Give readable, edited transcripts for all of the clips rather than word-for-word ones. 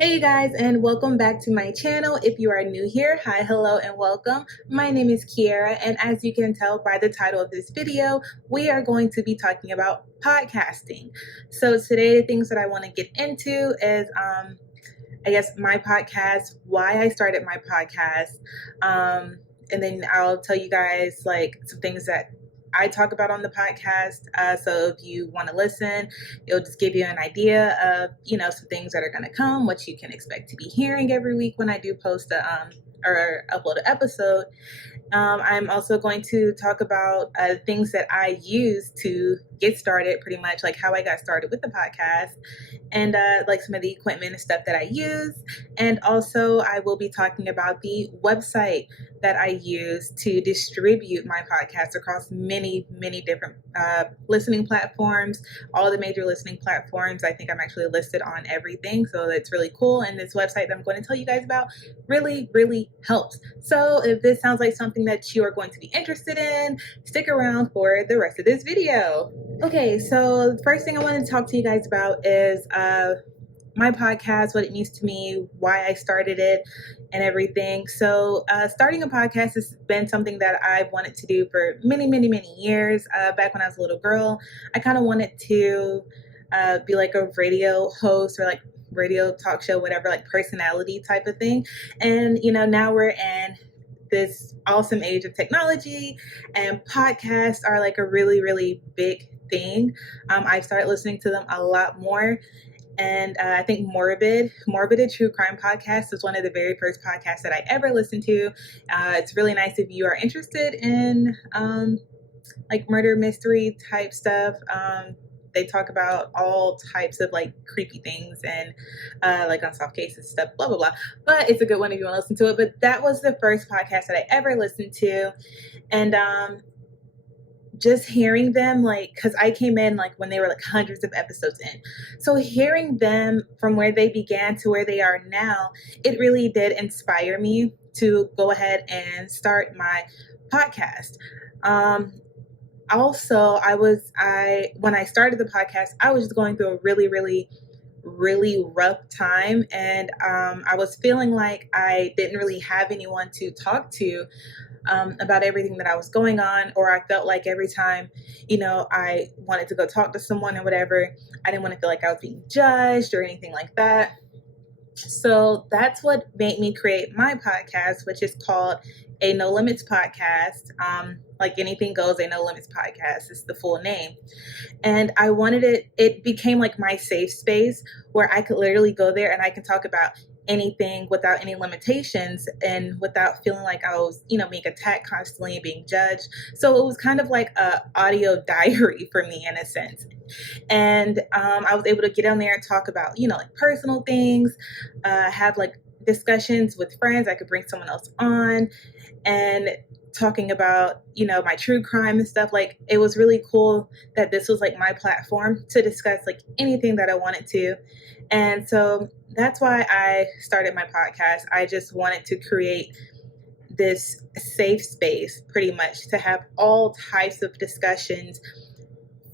Hey you guys, and welcome back to my channel. If you are new here, hi, hello, and welcome. My name is Kiara, and as you can tell by the title of this video, we are going to be talking about podcasting. So today, the things that I want to get into is, I guess, my podcast, why I started my podcast, and then I'll tell you guys like some things that I talk about on the podcast. So if you want to listen, it'll just give you an idea of, some things that are going to come, what you can expect to be hearing every week when I do post or upload an episode. I'm also going to talk about things that I use to get started, pretty much like how I got started with the podcast, and like some of the equipment and stuff that I use. And also I will be talking about the website that I use to distribute my podcast across many different listening platforms, all the major listening platforms. I think I'm actually listed on everything, so that's really cool. And this website that I'm going to tell you guys about really helps. So if this sounds like something that you are going to be interested in, stick around for the rest of this video. Okay, so the first thing I want to talk to you guys about is my podcast, what it means to me, why I started it, and everything. So starting a podcast has been something that I've wanted to do for many years. Back when I was a little girl, I kind of wanted to be like a radio host or like radio talk show, whatever, like personality type of thing. And now we're in this awesome age of technology, and podcasts are like a really big thing. I started listening to them a lot more. And I think Morbid, a true crime podcast, is one of the very first podcasts that I ever listened to. It's really nice if you are interested in like murder mystery type stuff. They talk about all types of like creepy things and like unsolved cases stuff, blah blah. But it's a good one if you want to listen to it. But that was the first podcast that I ever listened to, and just hearing them, like, because I came in like when they were like hundreds of episodes in, so hearing them from where they began to where they are now, it really did inspire me to go ahead and start my podcast. Also, when I started the podcast, I was just going through a really rough time, and I was feeling like I didn't really have anyone to talk to about everything that I was going on, or I felt like every time, I wanted to go talk to someone or whatever, I didn't want to feel like I was being judged or anything like that. So that's what made me create my podcast, which is called A No Limits Podcast. Like anything goes, A No Limits Podcast is the full name. And I wanted it became like my safe space where I could literally go there and I can talk about anything without any limitations and without feeling like I was, being attacked constantly and being judged. So it was kind of like a audio diary for me in a sense. And I was able to get on there and talk about, like personal things, have like discussions with friends. I could bring someone else on and talking about, my true crime and stuff. Like, it was really cool that this was like my platform to discuss like anything that I wanted to. And so that's why I started my podcast. I just wanted to create this safe space pretty much to have all types of discussions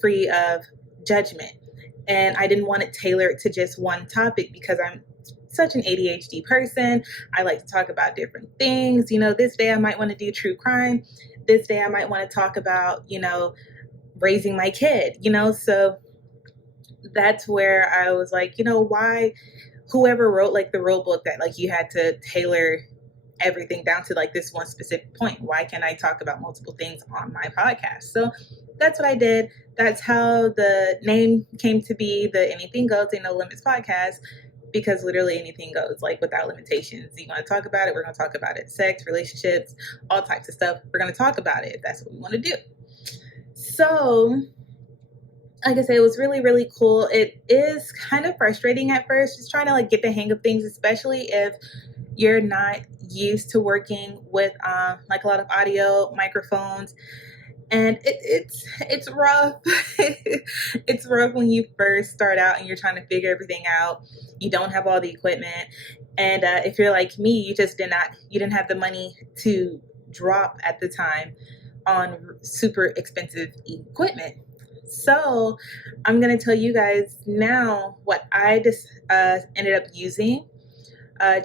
free of judgment. And I didn't want it tailored to just one topic because I'm such an ADHD person. I like to talk about different things. This day I might want to do true crime. This day I might want to talk about, raising my kid, so that's where I was like, why whoever wrote like the rule book that like you had to tailor everything down to like this one specific point. Why can't I talk about multiple things on my podcast? So that's what I did. That's how the name came to be, the Anything Goes, A No Limits Podcast, because literally anything goes, like without limitations. You want to talk about it, we're going to talk about it. Sex, relationships, all types of stuff. We're going to talk about it if that's what we want to do. So like I said, it was really cool. It is kind of frustrating at first, just trying to like get the hang of things, especially if you're not used to working with like a lot of audio microphones. And it's rough. It's rough when you first start out and you're trying to figure everything out. You don't have all the equipment, and if you're like me, you didn't have the money to drop at the time on super expensive equipment. So I'm going to tell you guys now what I just ended up using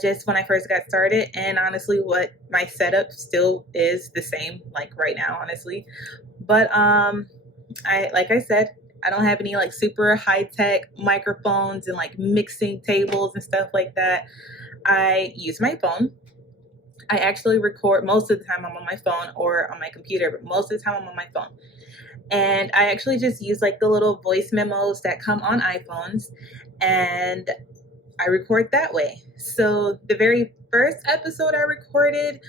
just when I first got started. And honestly, what my setup still is the same, like right now, honestly. But like I said, I don't have any like super high tech microphones and like mixing tables and stuff like that. I use my phone. I actually record most of the time I'm on my phone or on my computer, but most of the time I'm on my phone. And I actually just use like the little voice memos that come on iPhones, and I record that way. So the very first episode I recorded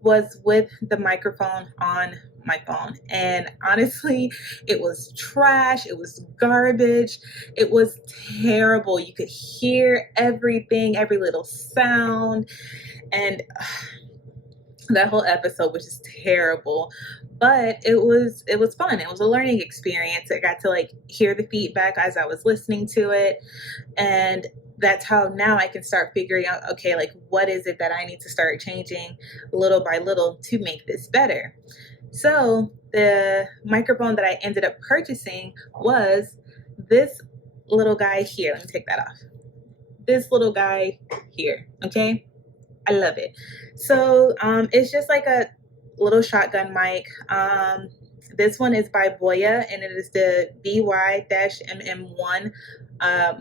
was with the microphone on my phone. And honestly, it was trash. It was garbage. It was terrible. You could hear everything, every little sound. And that whole episode was just terrible. But it was fun. It was a learning experience. I got to like hear the feedback as I was listening to it. And that's how now I can start figuring out, okay, like what is it that I need to start changing little by little to make this better. So the microphone that I ended up purchasing was this little guy here. Let me take that off. This little guy here, okay? I love it. So it's just like a little shotgun mic. This one is by Boya, and it is the BY-MM1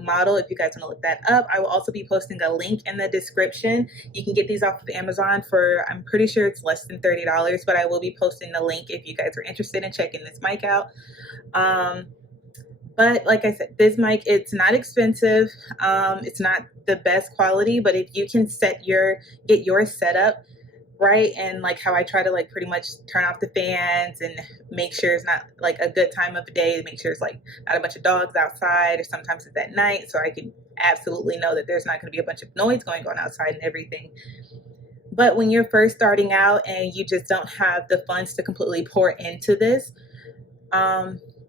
model. If you guys want to look that up, I will also be posting a link in the description. You can get these off of Amazon for, I'm pretty sure it's less than $30, but I will be posting the link if you guys are interested in checking this mic out. But like I said, this mic, it's not expensive. It's not the best quality, but if you can get your setup right, and like how I try to like pretty much turn off the fans and make sure it's not like a good time of the day, make sure it's like not a bunch of dogs outside, or sometimes it's at night, so I can absolutely know that there's not going to be a bunch of noise going on outside and everything. But when you're first starting out and you just don't have the funds to completely pour into this,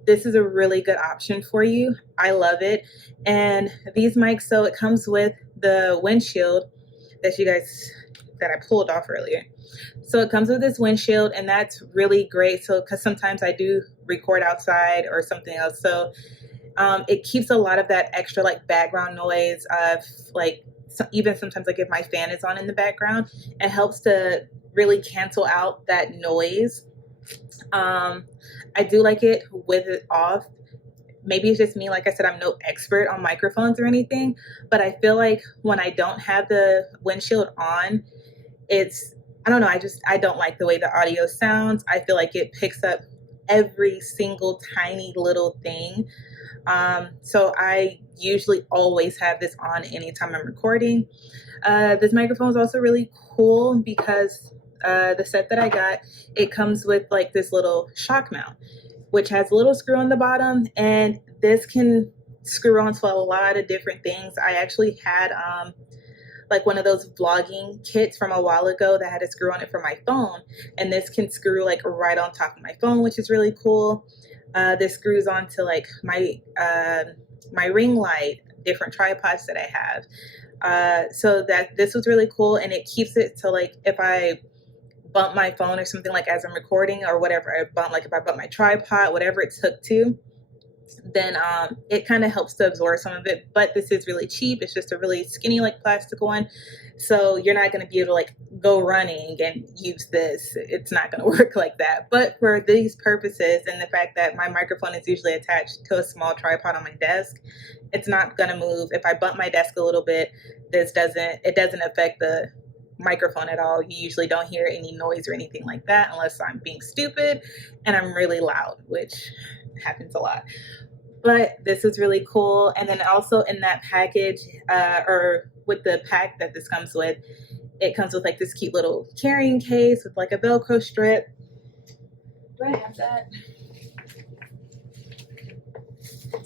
this is a really good option for you. I love it. And these mics, so it comes with the windshield that I pulled off earlier. So it comes with this windshield, and that's really great. So because sometimes I do record outside or something else, so it keeps a lot of that extra like background noise of like, even sometimes like if my fan is on in the background, it helps to really cancel out that noise. I do like it with it off. Maybe it's just me. Like I said, I'm no expert on microphones or anything, but I feel like when I don't have the windshield on, I don't know, I don't like the way the audio sounds. I feel like it picks up every single tiny little thing. So I usually always have this on anytime I'm recording. This microphone is also really cool because the set that I got, it comes with like this little shock mount, which has a little screw on the bottom, and this can screw onto a lot of different things. I actually had like one of those vlogging kits from a while ago that had a screw on it for my phone, and this can screw like right on top of my phone, which is really cool. This screws onto like my ring light, different tripods that I have. So that this was really cool, and it keeps it so like if I bump my phone or something, like as I'm recording or whatever, if I bump my tripod, whatever it's hooked to, then it kind of helps to absorb some of it. But this is really cheap. It's just a really skinny like plastic one, so you're not going to be able to like go running and use this. It's not going to work like that. But for these purposes, and the fact that my microphone is usually attached to a small tripod on my desk, it's not going to move. If I bump my desk a little bit, it doesn't affect the microphone at all. You usually don't hear any noise or anything like that, unless I'm being stupid and I'm really loud, which happens a lot. But this is really cool. And then also in that package, or with the pack that this comes with, it comes with like this cute little carrying case with like a Velcro strip. Do I have that?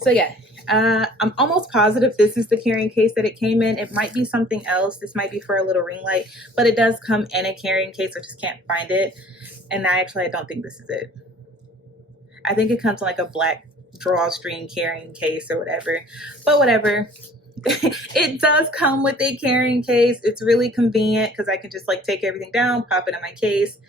So yeah, I'm almost positive this is the carrying case that it came in. It might be something else. This might be for a little ring light, but it does come in a carrying case. I just can't find it. And I don't think this is it. I think it comes in like a black drawstring carrying case or whatever, but whatever. It does come with a carrying case. It's really convenient because I can just like take everything down, pop it in my case,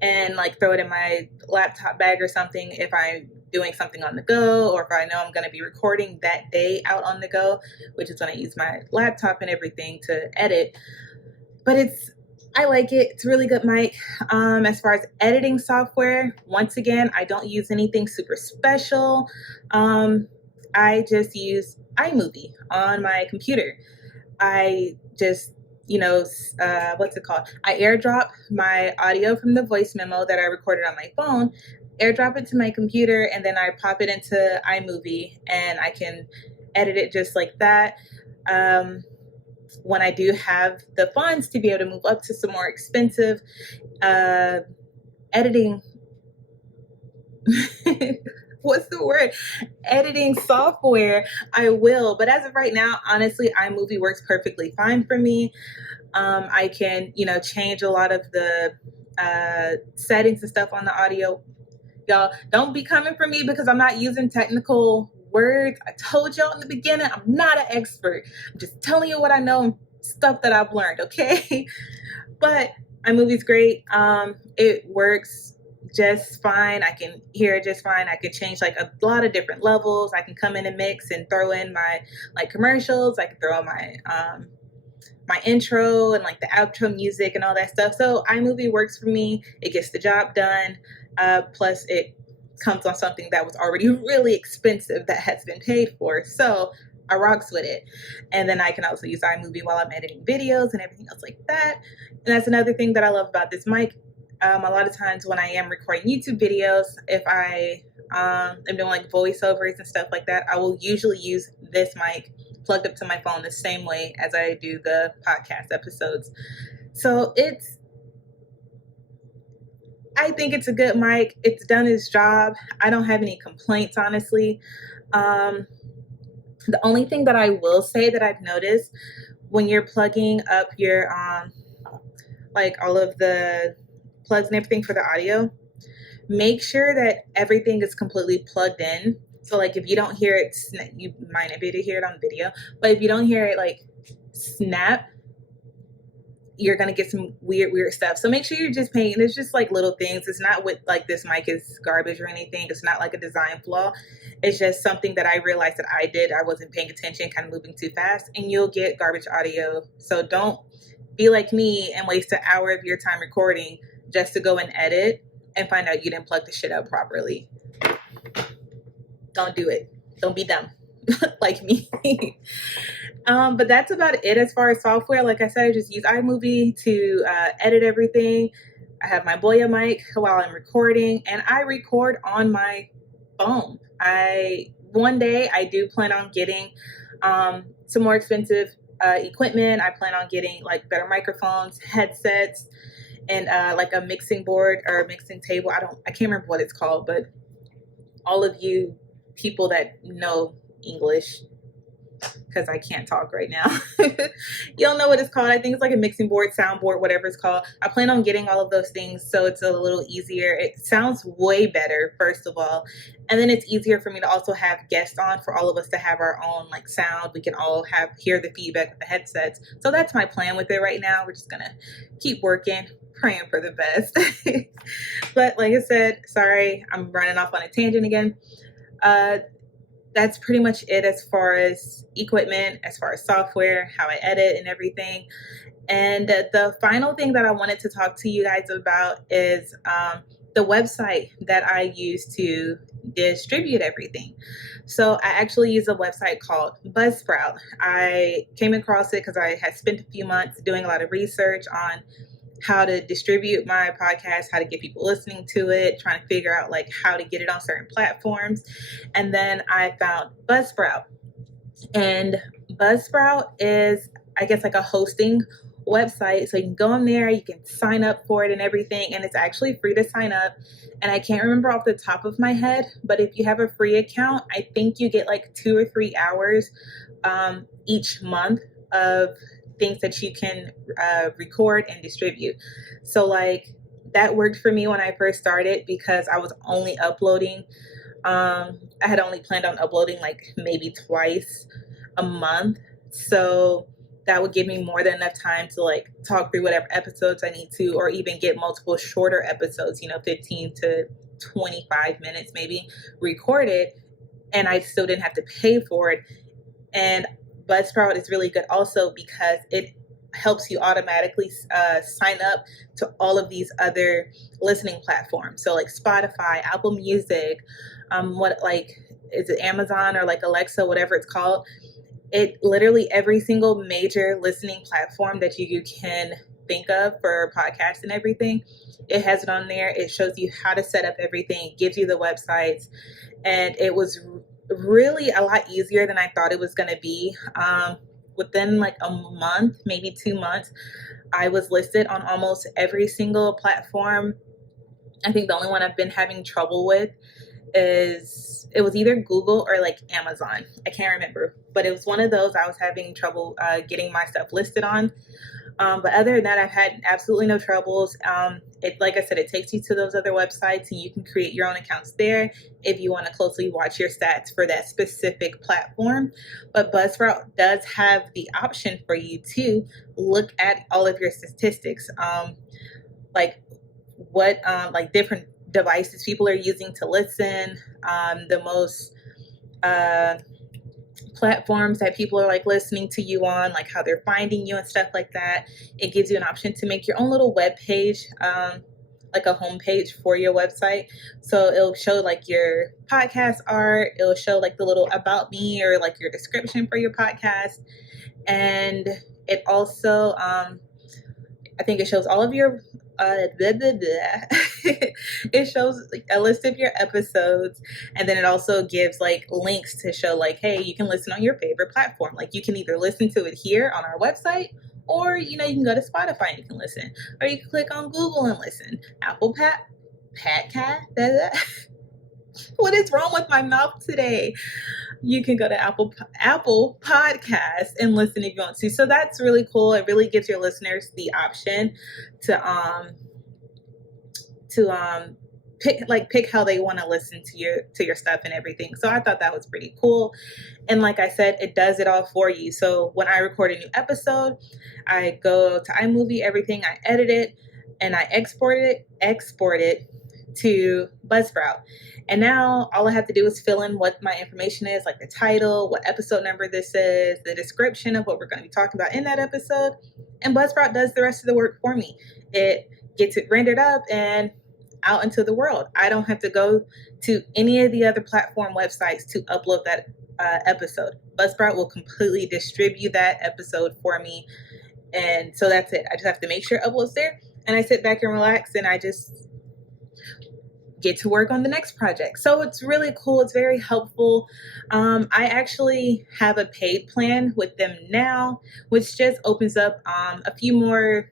and like throw it in my laptop bag or something if I doing something on the go, or if I know I'm going to be recording that day out on the go, which is when I use my laptop and everything to edit. But I like it. It's a really good mic. As far as editing software, once again, I don't use anything super special. I just use iMovie on my computer. I just, what's it called? I airdrop my audio from the voice memo that I recorded on my phone, airdrop it to my computer, and then I pop it into iMovie, and I can edit it just like that. When I do have the funds to be able to move up to some more expensive editing what's the word? Editing software, I will. But as of right now, honestly, iMovie works perfectly fine for me. I can, change a lot of the settings and stuff on the audio. Y'all, don't be coming for me because I'm not using technical words. I told y'all in the beginning, I'm not an expert. I'm just telling you what I know and stuff that I've learned, okay? But iMovie's great. It works just fine. I can hear it just fine. I can change like a lot of different levels. I can come in and mix and throw in my like commercials. I can throw in my intro and like the outro music and all that stuff. So iMovie works for me. It gets the job done. Plus it comes on something that was already really expensive that has been paid for. So I rocks with it. And then I can also use iMovie while I'm editing videos and everything else like that. And that's another thing that I love about this mic. A lot of times when I am recording YouTube videos, if I am doing like voiceovers and stuff like that, I will usually use this mic plugged up to my phone the same way as I do the podcast episodes. So I think it's a good mic. It's done its job. I don't have any complaints, honestly. The only thing that I will say that I've noticed when you're plugging up your like all of the plugs and everything for the audio, make sure that everything is completely plugged in. So like if you don't hear it, you might not be able to hear it on video, but if you don't hear it like snap, you're going to get some weird stuff. So make sure you're just paying. It's just like little things. It's not with like this mic is garbage or anything. It's not like a design flaw. It's just something that I realized that I did. I wasn't paying attention, kind of moving too fast, and you'll get garbage audio. So don't be like me and waste an hour of your time recording just to go and edit and find out you didn't plug the shit up properly. Don't do it. Don't be dumb like me. But that's about it as far as software. Like I said, I just use iMovie to edit everything. I have my Boya mic while I'm recording, and I record on my phone. One day I do plan on getting some more expensive equipment. I plan on getting like better microphones, headsets, and like a mixing board or a mixing table. I can't remember what it's called, but all of you people that know English, because I can't talk right now, you'll know what it's called. I think it's like a mixing board, soundboard, whatever it's called. I plan on getting all of those things so it's a little easier. It sounds way better, first of all, and then it's easier for me to also have guests on, for all of us to have our own like sound. We can all hear the feedback with the headsets. So that's my plan with it right now. We're just gonna keep working, praying for the best. But like I said, sorry, I'm running off on a tangent again. That's pretty much it as far as equipment, as far as software, how I edit and everything. And the final thing that I wanted to talk to you guys about is the website that I use to distribute everything. So I actually use a website called Buzzsprout. I came across it because I had spent a few months doing a lot of research on how to distribute my podcast, how to get people listening to it, trying to figure out like how to get it on certain platforms. And then I found Buzzsprout. And Buzzsprout is, I guess, like a hosting website. So you can go on there, you can sign up for it and everything. And it's actually free to sign up. And I can't remember off the top of my head, but if you have a free account, I think you get like 2 or 3 hours each month of things that you can record and distribute. So like that worked for me when I first started because I was only uploading. I had only planned on uploading like maybe twice a month. So that would give me more than enough time to like talk through whatever episodes I need to, or even get multiple shorter episodes, 15 to 25 minutes maybe recorded, and I still didn't have to pay for it. And Buzzsprout is really good also because it helps you automatically sign up to all of these other listening platforms. So like Spotify, Apple Music, is it Amazon or like Alexa, whatever it's called. It literally every single major listening platform that you can think of for podcasts and everything, it has it on there. It shows you how to set up everything, gives you the websites, and it was really a lot easier than I thought it was going to be. Within like a month, maybe 2 months, I was listed on almost every single platform. I think the only one I've been having trouble with is it was either Google or like Amazon. I can't remember, but it was one of those I was having trouble getting my stuff listed on. But other than that, I've had absolutely no troubles. Like I said, it takes you to those other websites and you can create your own accounts there if you want to closely watch your stats for that specific platform. But Buzzsprout does have the option for you to look at all of your statistics, like what like different devices people are using to listen, the most platforms that people are like listening to you on, like how they're finding you and stuff like that. It gives you an option to make your own little web page, like a home page for your website. So it'll show like your podcast art, it'll show like the little about me or like your description for your podcast. And it also I think it shows all of your it shows like a list of your episodes, and then it also gives like links to show like, hey, you can listen on your favorite platform. Like you can either listen to it here on our website, or you can go to Spotify and you can listen, or you can click on Google and listen. Apple Podcast. What is wrong with my mouth today? You can go to Apple Podcast and listen if you want to. So that's really cool. It really gives your listeners the option to pick how they want to listen to your stuff and everything. So I thought that was pretty cool. And like I said, it does it all for you. So when I record a new episode, I go to iMovie, everything, I edit it, and I export it to Buzzsprout. And now all I have to do is fill in what my information is, like the title, what episode number this is, the description of what we're going to be talking about in that episode. And Buzzsprout does the rest of the work for me. It gets it rendered up and out into the world. I don't have to go to any of the other platform websites to upload that episode. Buzzsprout will completely distribute that episode for me. And so that's it. I just have to make sure it uploads there, and I sit back and relax, and I just get to work on the next project. So it's really cool. It's very helpful. I actually have a paid plan with them now, which just opens up a few more,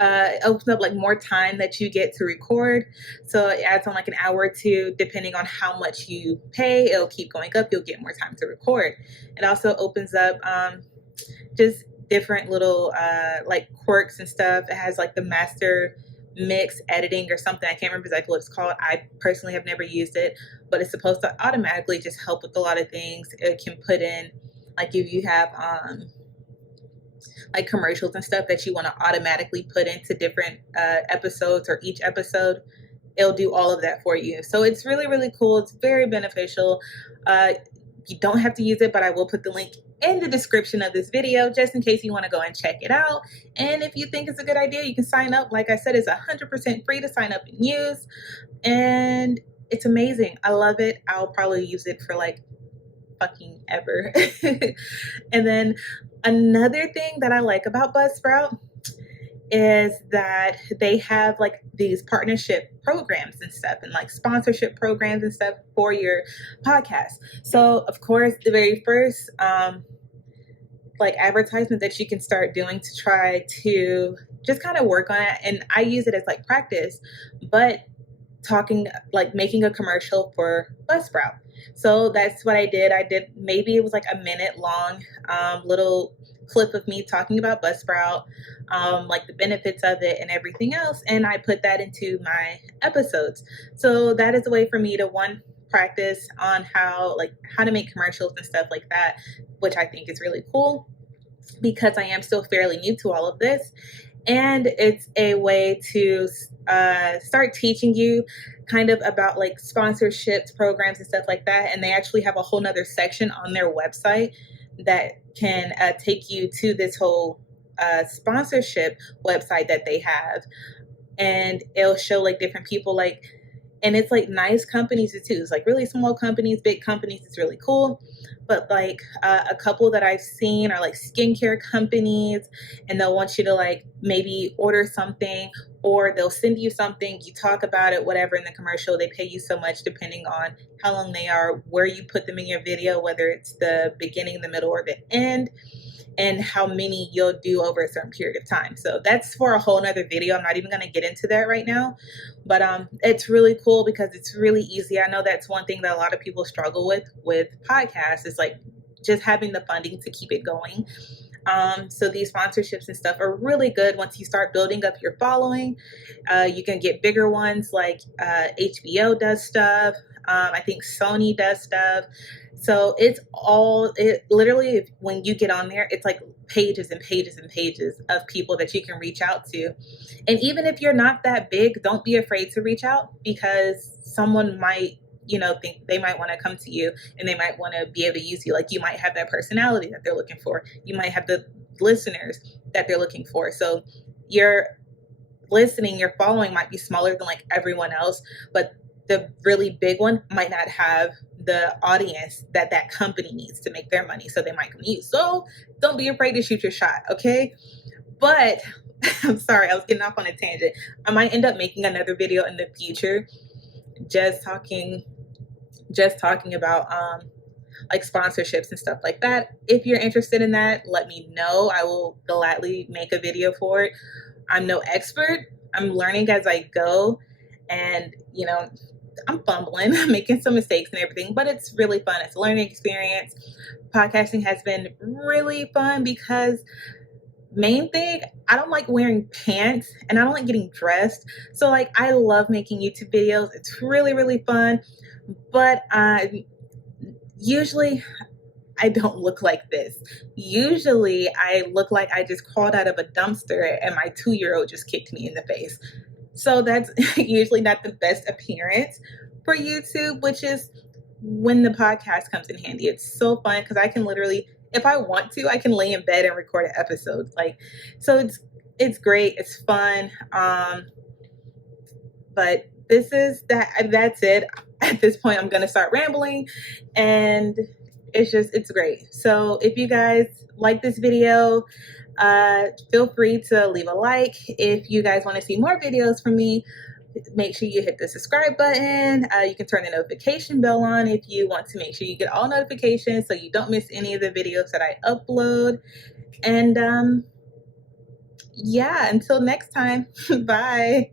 opens up like more time that you get to record. So it adds on like an hour or two, depending on how much you pay. It'll keep going up. You'll get more time to record. It also opens up just different little like quirks and stuff. It has like the master mix editing or something. I can't remember exactly what it's called. I personally have never used it, but it's supposed to automatically just help with a lot of things. It can put in, like if you have like commercials and stuff that you want to automatically put into different episodes or each episode, it'll do all of that for you. So it's really, really cool. It's very beneficial. You don't have to use it, but I will put the link in the description of this video just in case you want to go and check it out. And if you think it's a good idea, you can sign up. Like I said, it's 100% free to sign up and use, and it's amazing. I love it. I'll probably use it for like fucking ever. And then another thing that I like about Buzzsprout is that they have like these partnership programs and stuff, and like sponsorship programs and stuff for your podcast. So of course, the very first like advertisement that you can start doing to try to just kind of work on it, and I use it as like practice, but making a commercial for Buzzsprout. So that's what I did. Maybe it was like a minute long little clip of me talking about Buzzsprout, like the benefits of it and everything else, and I put that into my episodes. So that is a way for me to practice on how to make commercials and stuff like that, which I think is really cool because I am still fairly new to all of this. And it's a way to start teaching you kind of about like sponsorships, programs, and stuff like that. And they actually have a whole nother section on their website that can take you to this whole sponsorship website that they have. And it'll show like different people, like, and it's like nice companies too. It's like really small companies, big companies. It's really cool. But like a couple that I've seen are like skincare companies, and they'll want you to like maybe order something, or they'll send you something, you talk about it, whatever, in the commercial. They pay you so much depending on how long they are, where you put them in your video, whether it's the beginning, the middle, or the end, and how many you'll do over a certain period of time. So that's for a whole nother video. I'm not even going to get into that right now, but it's really cool because it's really easy. I know that's one thing that a lot of people struggle with podcasts, is like just having the funding to keep it going. So these sponsorships and stuff are really good once you start building up your following. You can get bigger ones, like HBO does stuff. I think Sony does stuff. So it literally, when you get on there, it's like pages and pages and pages of people that you can reach out to. And even if you're not that big, don't be afraid to reach out, because someone might, think they might want to come to you, and they might want to be able to use you. Like, you might have that personality that they're looking for. You might have the listeners that they're looking for. So your following might be smaller than like everyone else, but the really big one might not have the audience that company needs to make their money. So they might come to you. So don't be afraid to shoot your shot. Okay. But I'm sorry, I was getting off on a tangent. I might end up making another video in the future, just talking about like sponsorships and stuff like that. If you're interested in that, let me know. I will gladly make a video for it. I'm no expert. I'm learning as I go, and I'm fumbling, I'm making some mistakes and everything, but it's really fun. It's a learning experience. Podcasting has been really fun because, main thing, I don't like wearing pants and I don't like getting dressed. So like, I love making YouTube videos. It's really, really fun. But usually I don't look like this. Usually I look like I just crawled out of a dumpster and my 2-year-old just kicked me in the face. So that's usually not the best appearance for YouTube, which is when the podcast comes in handy. It's so fun because I can literally, if I want to, I can lay in bed and record an episode. Like, so it's great. It's fun. But that's it. At this point, I'm going to start rambling, and it's great. So if you guys like this video, feel free to leave a like. If you guys want to see more videos from me, make sure you hit the subscribe button. You can turn the notification bell on if you want to make sure you get all notifications so you don't miss any of the videos that I upload. And yeah, until next time, bye.